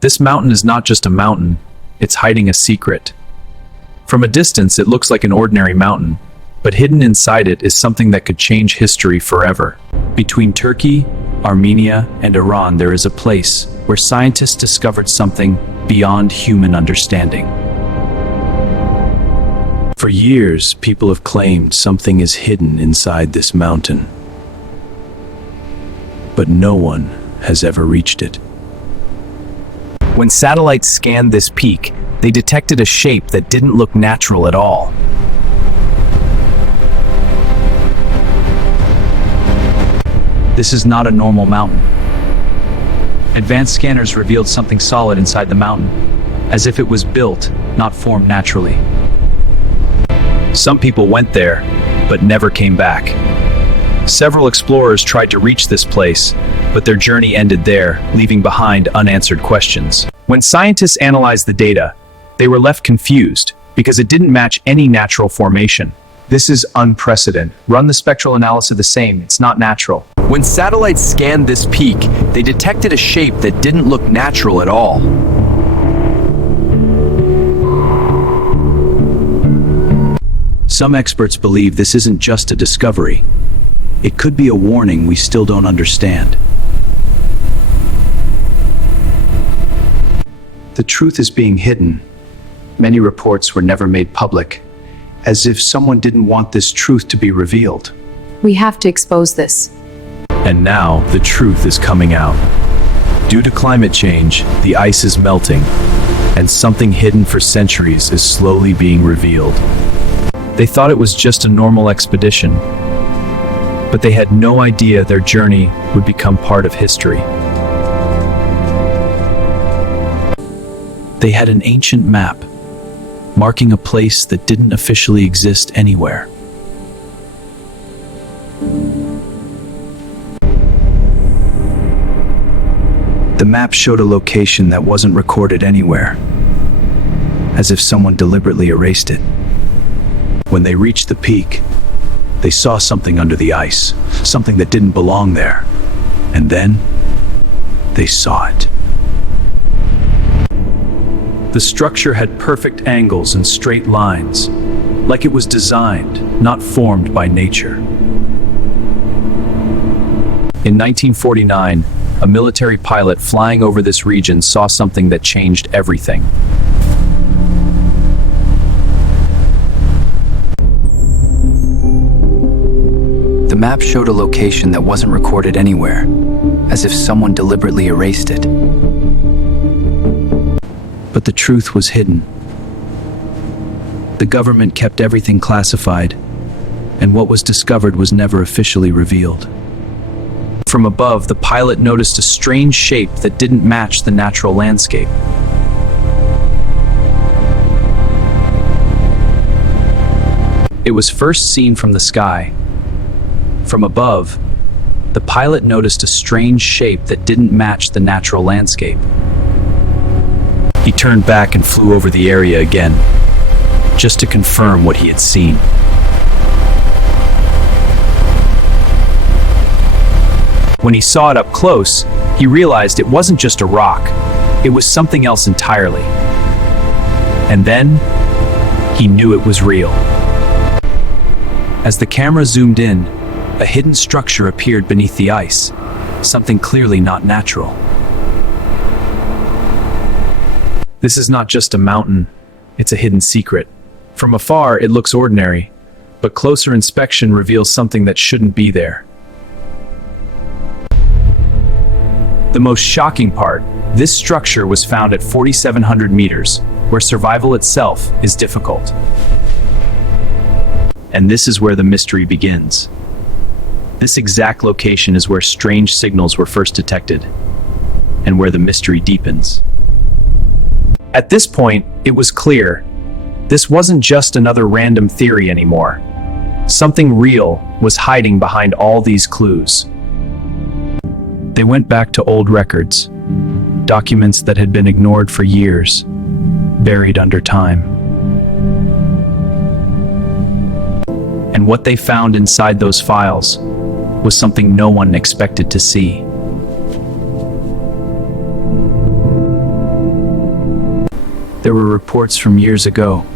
This mountain is not just a mountain, it's hiding a secret. From a distance, it looks like an ordinary mountain, but hidden inside it is something that could change history forever. Between Turkey, Armenia, and Iran, there is a place where scientists discovered something beyond human understanding. For years, people have claimed something is hidden inside this mountain, but no one has ever reached it. When satellites scanned this peak, they detected a shape that didn't look natural at all. This is not a normal mountain. Advanced scanners revealed something solid inside the mountain, as if it was built, not formed naturally. Some people went there, but never came back. Several explorers tried to reach this place, but their journey ended there, leaving behind unanswered questions. When scientists analyzed the data, they were left confused because it didn't match any natural formation. This is unprecedented. Run the spectral analysis the same, it's not natural. When satellites scanned this peak, they detected a shape that didn't look natural at all. Some experts believe this isn't just a discovery. It could be a warning we still don't understand. The truth is being hidden. Many reports were never made public, as if someone didn't want this truth to be revealed. We have to expose this. And now, the truth is coming out. Due to climate change, the ice is melting, and something hidden for centuries is slowly being revealed. They thought it was just a normal expedition, but they had no idea their journey would become part of history. They had an ancient map, marking a place that didn't officially exist anywhere. The map showed a location that wasn't recorded anywhere, as if someone deliberately erased it. When they reached the peak, they saw something under the ice, something that didn't belong there. And then, they saw it. The structure had perfect angles and straight lines, like it was designed, not formed by nature. In 1949, a military pilot flying over this region saw something that changed everything. The map showed a location that wasn't recorded anywhere, as if someone deliberately erased it. But the truth was hidden. The government kept everything classified, and what was discovered was never officially revealed. From above, the pilot noticed a strange shape that didn't match the natural landscape. It was first seen from the sky. From above, the pilot noticed a strange shape that didn't match the natural landscape. He turned back and flew over the area again, just to confirm what he had seen. When he saw it up close, he realized it wasn't just a rock, it was something else entirely. And then, he knew it was real. As the camera zoomed in, a hidden structure appeared beneath the ice, something clearly not natural. This is not just a mountain, it's a hidden secret. From afar, it looks ordinary, but closer inspection reveals something that shouldn't be there. The most shocking part, this structure was found at 4,700 meters, where survival itself is difficult. And this is where the mystery begins. This exact location is where strange signals were first detected, and where the mystery deepens. At this point, it was clear, this wasn't just another random theory anymore. Something real was hiding behind all these clues. They went back to old records, documents that had been ignored for years, buried under time. And what they found inside those files was something no one expected to see. There were reports from years ago.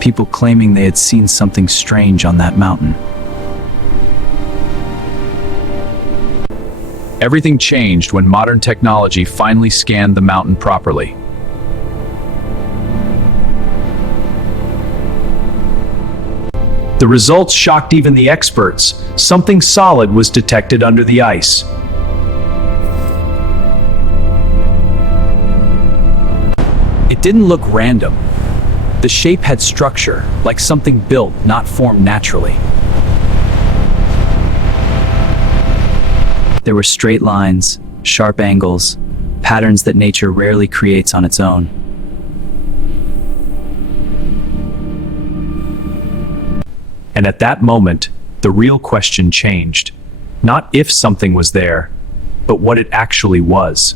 People claiming they had seen something strange on that mountain. Everything changed when modern technology finally scanned the mountain properly. The results shocked even the experts. Something solid was detected under the ice. It didn't look random. The shape had structure, like something built, not formed naturally. There were straight lines, sharp angles, patterns that nature rarely creates on its own. And at that moment, the real question changed. Not if something was there, but what it actually was.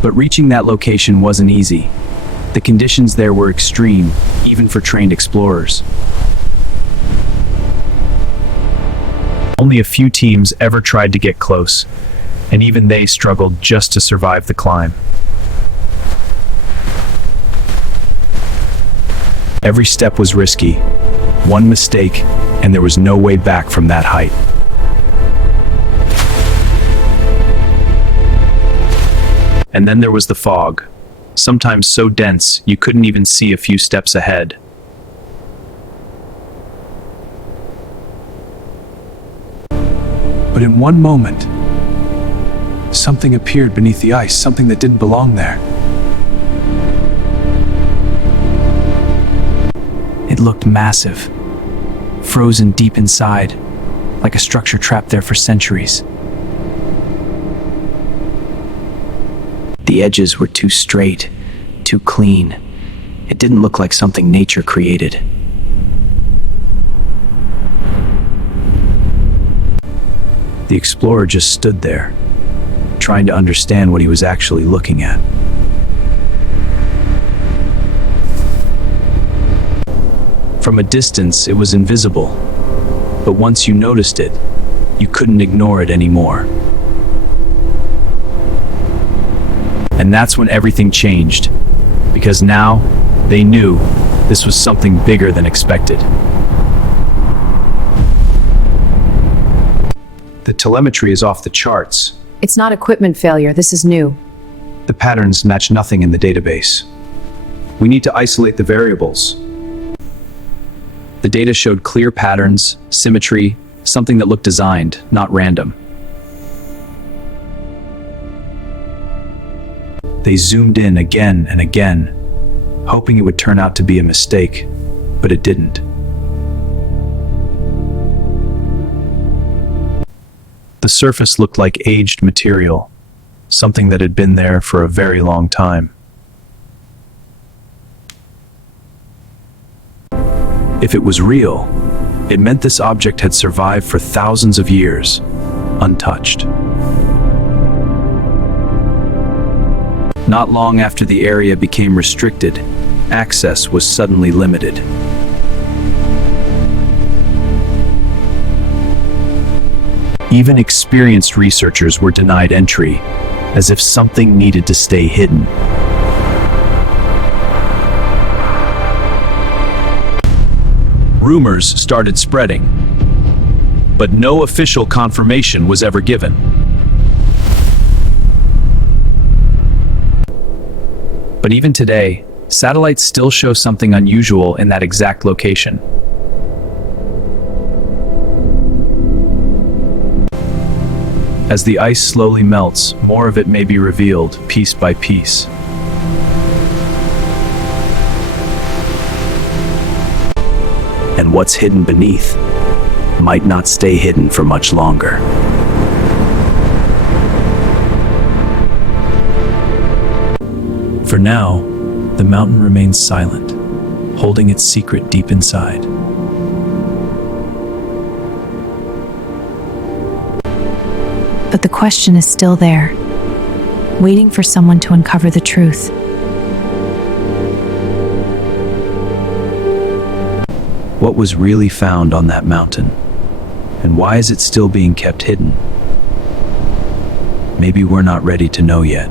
But reaching that location wasn't easy. The conditions there were extreme, even for trained explorers. Only a few teams ever tried to get close, and even they struggled just to survive the climb. Every step was risky. One mistake, and there was no way back from that height. And then there was the fog, sometimes so dense you couldn't even see a few steps ahead. But in one moment, something appeared beneath the ice, something that didn't belong there. It looked massive, frozen deep inside, like a structure trapped there for centuries. The edges were too straight, too clean. It didn't look like something nature created. The explorer just stood there, trying to understand what he was actually looking at. From a distance, it was invisible, but once you noticed it, you couldn't ignore it anymore. And that's when everything changed, because now they knew this was something bigger than expected. The telemetry is off the charts. It's not equipment failure, this is new. The patterns match nothing in the database. We need to isolate the variables. The data showed clear patterns, symmetry, something that looked designed, not random. They zoomed in again and again, hoping it would turn out to be a mistake, but it didn't. The surface looked like aged material, something that had been there for a very long time. If it was real, it meant this object had survived for thousands of years, untouched. Not long after the area became restricted, access was suddenly limited. Even experienced researchers were denied entry, as if something needed to stay hidden. Rumors started spreading, but no official confirmation was ever given. But even today, satellites still show something unusual in that exact location. As the ice slowly melts, more of it may be revealed, piece by piece. And what's hidden beneath might not stay hidden for much longer. For now, the mountain remains silent, holding its secret deep inside. But the question is still there, waiting for someone to uncover the truth. What was really found on that mountain? And why is it still being kept hidden? Maybe we're not ready to know yet.